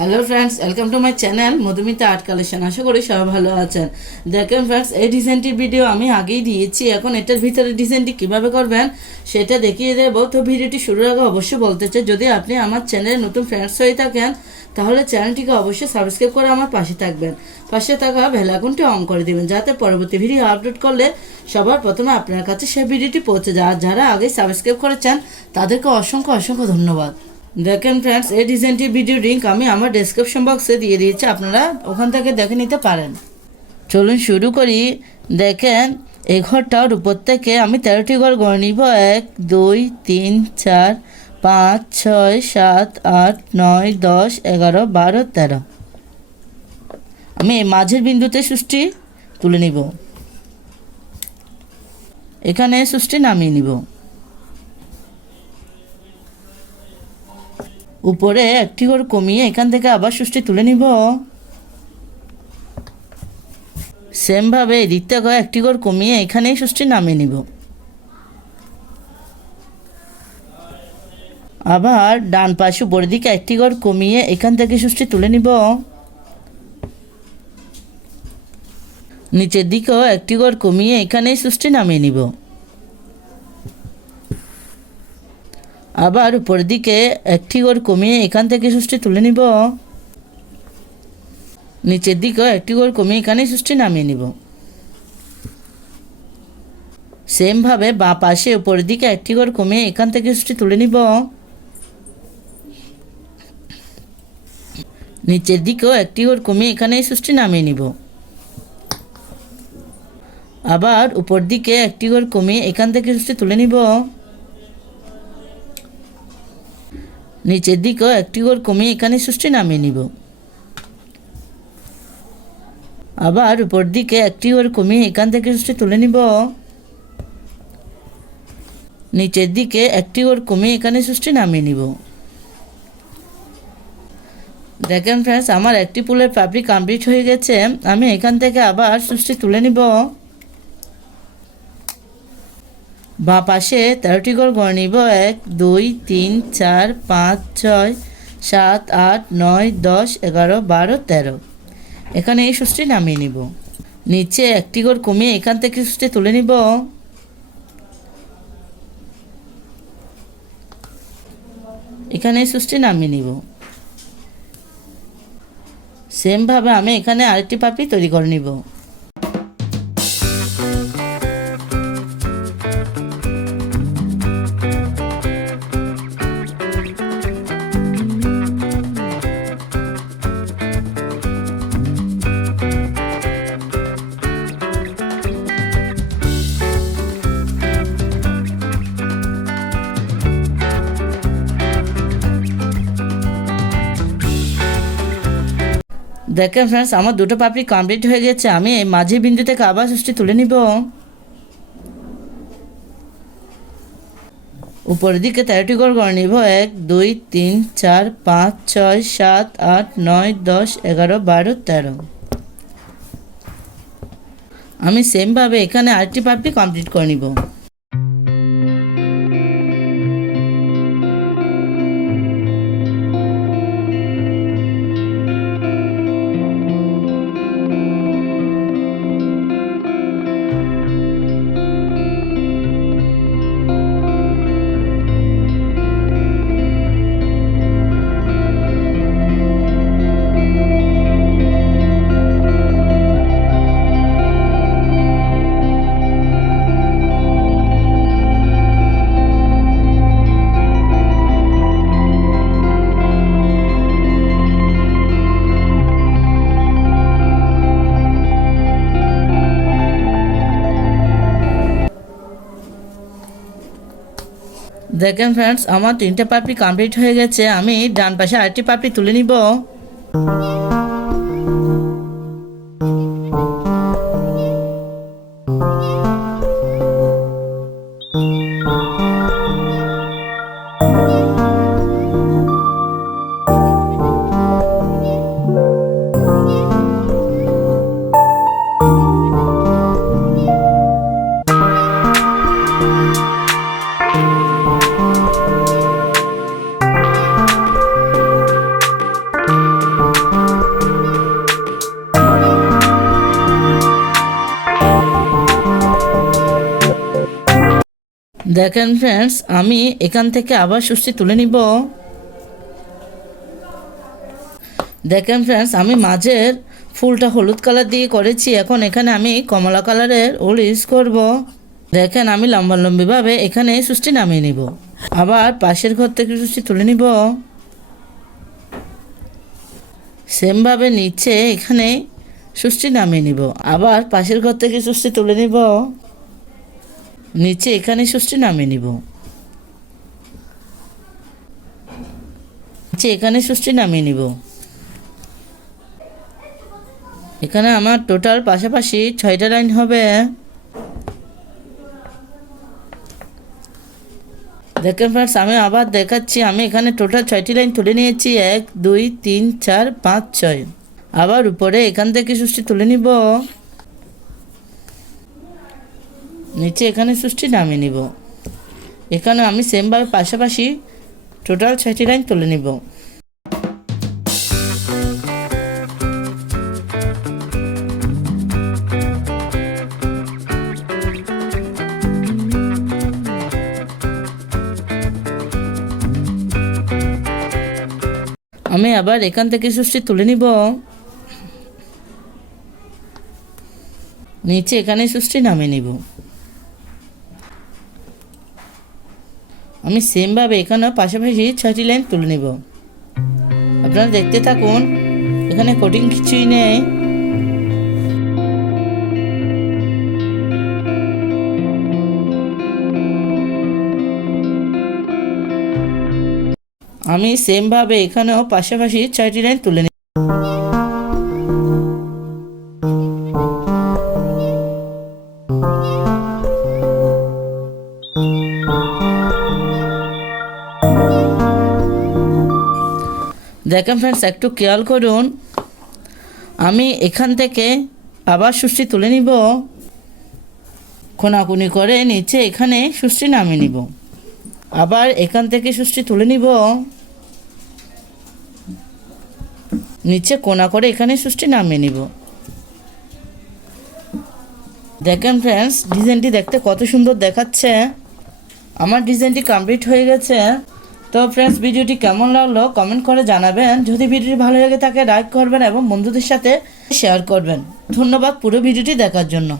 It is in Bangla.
Hello friends, welcome to my channel Madhumita art collection. আশা করি সবাই ভালো আছেন। দেখেন ফ্রেন্ডস, এই ডিজাইনটির ভিডিও আমি আগেই দিয়েছি। এখন এটার ভিতরে ডিজাইনটি কীভাবে করবেন সেটা দেখিয়ে দেবো। তো ভিডিওটি শুরুর আগে অবশ্যই বলতে চাই, যদি আপনি আমার চ্যানেলে নতুন ফ্রেন্ডস হয়ে থাকেন তাহলে চ্যানেলটিকে অবশ্যই সাবস্ক্রাইব করে আমার পাশে থাকবেন। পাশে থাকা বেল আইকনটি অন করে দেবেন, যাতে পরবর্তী ভিডিও আপলোড করলে সবার প্রথমে আপনার কাছে সেই ভিডিওটি পৌঁছে যায়। আর যারা আগেই সাবস্ক্রাইব করেছেন তাদেরকে অসংখ্য অসংখ্য ধন্যবাদ। দেখেন ফ্রেন্ডস, এই ডিজাইনটির ভিডিও লিঙ্ক আমি আমার ডেসক্রিপশন বক্সে দিয়ে দিয়েছি, আপনারা ওখান থেকে দেখে নিতে পারেন। চলুন শুরু করি। দেখেন, এই ঘরটার উপর থেকে আমি 13টি ঘর গড়ে নিব। 1 2 3 4 5 6 7 8 9 10 11 12 13। আমি এই মাঝের বিন্দুতে সুষ্টি তুলে নিব, এখানে সুষ্টি নামিয়ে নিব। উপরে একটি ঘর কমিয়ে এখান থেকে আবার সুষ্টি তুলে নিব। সেমভাবে দ্বিতীয় ঘর একটি ঘর কমিয়ে এখানেই সুষ্টি নামিয়ে নিব। আবার ডান পাশে উপরের দিকে একটি ঘর কমিয়ে এখান থেকে সুষ্টি তুলে নিব। নিচের দিকেও একটি ঘর কমিয়ে এখানেই সুষ্টি নামিয়ে নিব। আবার উপরের দিকে একটি ঘর কমিয়ে এখান থেকে সুষ্টি তুলে নিব। নিচের দিকেও একটি ঘর কমিয়ে এখানে সুষ্টি নামিয়ে নিব। সেমভাবে বাঁ পাশে উপরের দিকে একটি ঘর কমিয়ে এখান থেকে সুষ্টি তুলে নিব। নিচের দিকেও একটি ঘর কমিয়ে এখানে সুষ্টি নামিয়ে নিব। আবার উপর দিকে একটি ঘর কমিয়ে এখান থেকে সুষ্টি তুলে নিব। নিচের দিকেও একটি ঘর কমিয়ে এখানে সুষ্টি নামিয়ে নিব। আবার উপর দিকে একটি ঘর কমিয়ে এখান থেকে সুষ্টি তুলে নিব। নিচের দিকে একটি ঘর কমিয়ে এখানে সুষ্টি নামিয়ে নিব। দেখেন ফ্রেন্ডস, আমার একটি ফুলের পাপড়ি কমপ্লিট হয়ে গেছে। আমি এখান থেকে আবার সুষ্টি তুলে নিব। বাঁ পাশে 13টি ঘর গড়ে নিব। 1 2 3 4 5 6 7 8 9 10 11 12 13। এখানে এই সুষ্টি নামিয়ে নিব। নিচে একটি ঘর কমিয়ে এখান থেকে সুষ্টি তুলে নিব। এখানে এই সুষ্টি নামিয়ে নিব। সেমভাবে আমি এখানে আরেকটি পাপড়ি তৈরি করে নিব। দেখেন ফ্রেন্ডস, আমার দুটো পাপড়ি কমপ্লিট হয়ে গেছে। আমি এই মাঝের বিন্দু থেকে আবার সুষ্টি তুলে নিব। উপরের দিকে 13টি ঘর গড়ে নিব। 1 2 3 4 5 6 7 8 9 10 11 12 13। আমি সেমভাবে এখানে আরেকটি পাপড়ি কমপ্লিট করে নিব। দেখেন ফ্রেন্ডস, আমার 3টে পাপড়ি কমপ্লিট হয়ে গেছে। আমি ডান পাশে আরেকটি পাপড়ি তুলে নিব। দেখেন ফ্রেন্ডস, আমি এখান থেকে আবার সুষ্টি তুলে নিব। দেখেন ফ্রেন্ডস, আমি মাঝের ফুলটা হলুদ কালার দিয়ে করেছি। এখন এখানে আমি কমলা কালারের উল ইউজ করব। দেখেন আমি লম্বালম্বিভাবে এখানে সুষ্টি নামিয়ে নিব। আবার পাশের ঘর থেকে সুষ্টি তুলে নিব। সেমভাবে নিচে এখানে সুষ্টি নামিয়ে নিব। আবার পাশের ঘর থেকে সুষ্টি তুলে নিব। নিচে এখানে সুষ্টি নামিয়ে নিব। নিচে এখানে সুষ্টি নামিয়ে নিব। এখানে আমার টোটাল পাশাপাশি 6টা লাইন হবে। দেখেন ফ্রেন্ডস, আমি আবার দেখাচ্ছি। আমি এখানে টোটাল 6টি লাইন তুলে নিয়েছি। 1 2 3 4 5 6। আবার উপরে এখান থেকে সুষ্টি তুলে নিব। নিচে এখানে সুষ্টি নামিয়ে নিব। এখানে আমি সেমভাবে পাশাপাশি টোটাল 6টি লাইন তুলে নিব। আমি আবার এখান থেকে সুষ্টি তুলে নিব। নিচে এখানে সুষ্টি নামিয়ে নিব। আমি সেমভাবে এখানেও পাশাপাশি 6টি লাইন তুলে নিব। আপনারা দেখতে থাকুন, এখানে কোটিং কিছুই নেই। আমি সেমভাবে এখানেও পাশাপাশি 6টি লাইন তুলে নিব। দেখেন ফ্রেন্ডস, একটু খেয়াল করুন, আমি এখান থেকে আবার সুষ্টি তুলে নিব। কোনাকুনি করে নিচে এখানে সুষ্টি নামিয়ে নিব। আবার এখান থেকে সুষ্টি তুলে নিব। নিচে কোনা করে এখানে সুষ্টি নামিয়ে নিব। দেখেন ফ্রেন্ডস, ডিজাইনটি দেখতে কত সুন্দর দেখাচ্ছে। আমার ডিজাইনটি কমপ্লিট হয়ে গেছে। তো ফ্রেন্ডস, ভিডিওটি কেমন লাগলো কমেন্ট করে জানাবেন। যদি ভিডিওটি ভালো লেগে থাকে লাইক করবেন এবং বন্ধুদের সাথে শেয়ার করবেন। ধন্যবাদ পুরো ভিডিওটি দেখার জন্য।